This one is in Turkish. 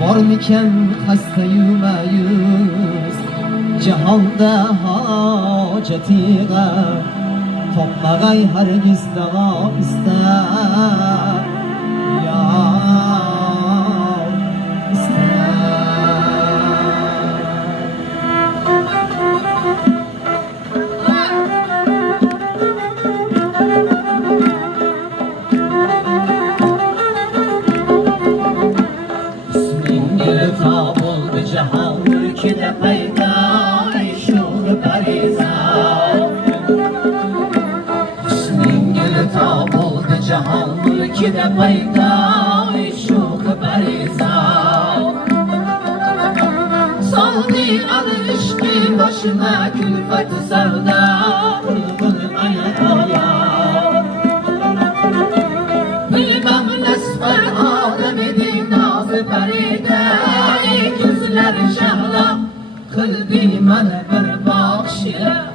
Varmiken hasta-yu mayus Cihanda hacetiga Topmagay hargiz dağa istar Ya Cihan mülkide peyda şuur periza Hüsnün gülü tab oldu cihan mülkide peyda şuur periza Saldı alıştı başına külfet sevda Kılgın ayakaya Bilmem nesfer alemidi nazı peride Gözler şahla kıldı mənə bir bakşilə